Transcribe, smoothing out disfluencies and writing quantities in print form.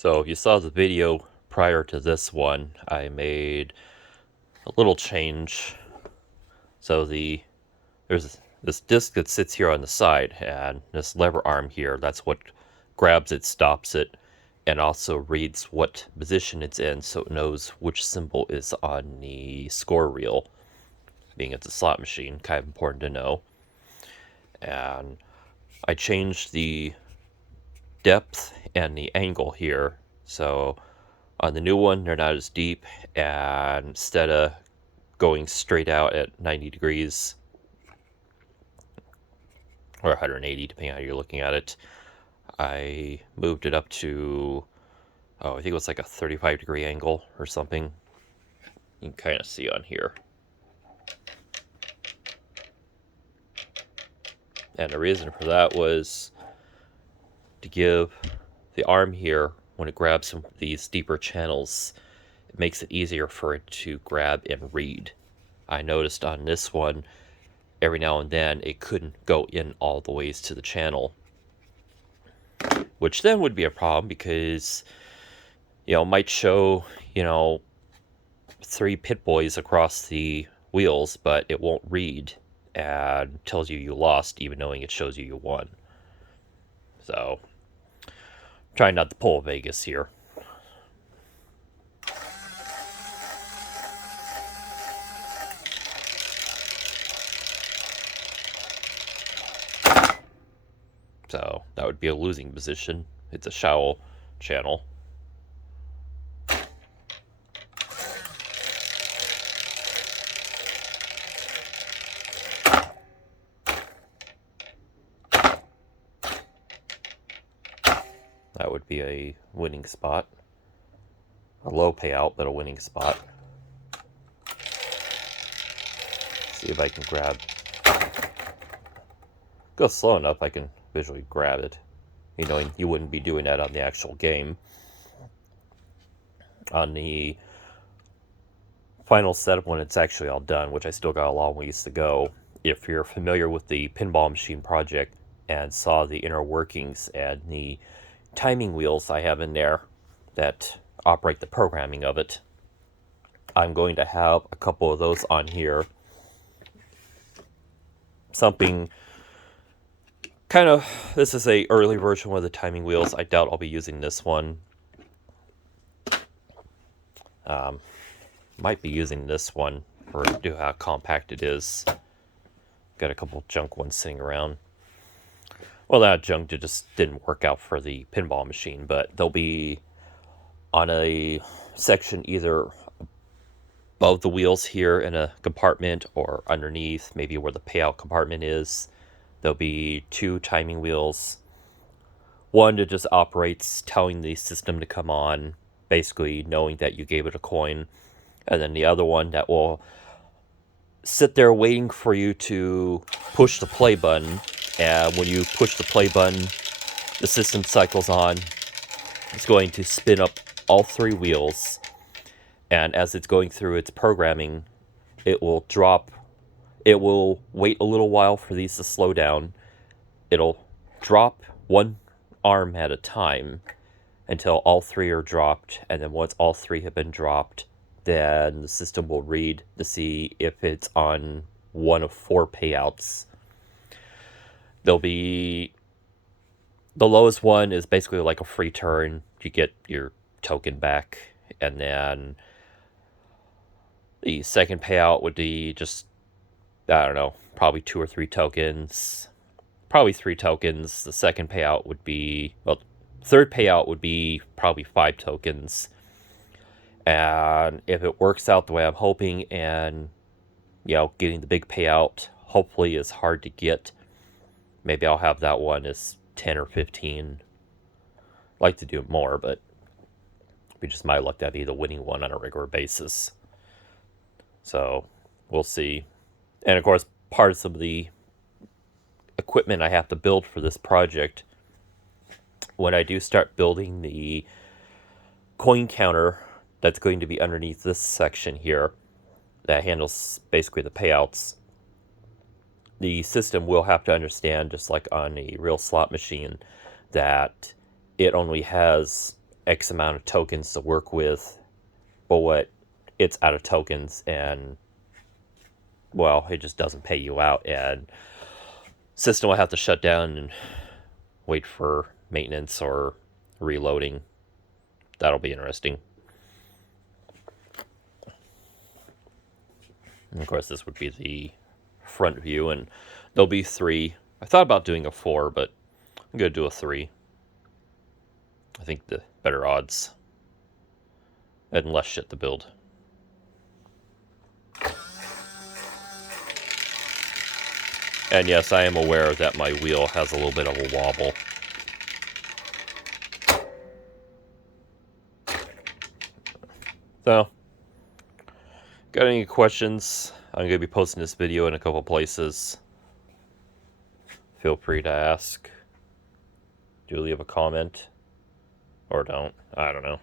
So if you saw the video prior to this one, I made a little change. So there's this disc that sits here on the side, and this lever arm here, that's what grabs it, stops it, and also reads what position it's in so it knows which symbol is on the score reel. Being it's a slot machine, kind of important to know. And I changed the depth and the angle here. So on the new one, they're not as deep, and instead of going straight out at 90 degrees, or 180, depending on how you're looking at it, I moved it up to, I think it was like a 35-degree angle or something. You can kind of see on here. And the reason for that was to give the arm here, when it grabs some of these deeper channels, it makes it easier for it to grab and read. I noticed on this one, every now and then it couldn't go in all the ways to the channel, which then would be a problem because, it might show, 3 Pit Boys across the wheels, but it won't read and tells you lost, even knowing it shows you won. So, trying not to pull Vegas here. So, that would be a losing position. It's a Showl channel. That would be a winning spot. A low payout, but a winning spot. See if I can grab. Go slow enough I can visually grab it. You wouldn't be doing that on the actual game. On the final setup, when it's actually all done, which I still got a long ways to go, if you're familiar with the Pinball Machine project and saw the inner workings and the timing wheels I have in there that operate the programming of it, I'm going to have a couple of those on here. Something kind of, this is a early version of the timing wheels. I doubt I'll be using this one. Might be using this one for how compact it is. Got a couple junk ones sitting around. Well, that junk just didn't work out for the pinball machine, but they'll be on a section either above the wheels here in a compartment or underneath, maybe where the payout compartment is. There'll be 2 timing wheels. One that just operates, telling the system to come on, basically knowing that you gave it a coin. And then the other one that will sit there waiting for you to push the play button. And when you push the play button, the system cycles on. It's going to spin up all 3 wheels. And as it's going through its programming, it will wait a little while for these to slow down. It'll drop one arm at a time until all 3 are dropped. And then once all 3 have been dropped, then the system will read to see if it's on one of 4 payouts. There'll be, the lowest one is basically like a free turn. You get your token back. And then the second payout would be just, I don't know, probably 2 or 3 tokens. Probably 3 tokens. The second payout would be, third payout would be probably 5 tokens. And if it works out the way I'm hoping, and, getting the big payout hopefully is hard to get, maybe I'll have that one as 10 or 15. I'd like to do more, but we just my luck that'd be the winning one on a regular basis. So, we'll see. And of course, parts of the equipment I have to build for this project, when I do start building the coin counter that's going to be underneath this section here that handles basically the payouts, the system will have to understand, just like on a real slot machine, that it only has X amount of tokens to work with, but what it's out of tokens, and well, it just doesn't pay you out, and system will have to shut down and wait for maintenance or reloading. That'll be interesting. And of course, this would be the front view, and there'll be 3. I thought about doing a 4, but I'm going to do a 3. I think the better odds and less shit to build. And yes, I am aware that my wheel has a little bit of a wobble. So, got any questions? I'm going to be posting this video in a couple places. Feel free to ask. Do leave a comment. Or don't. I don't know.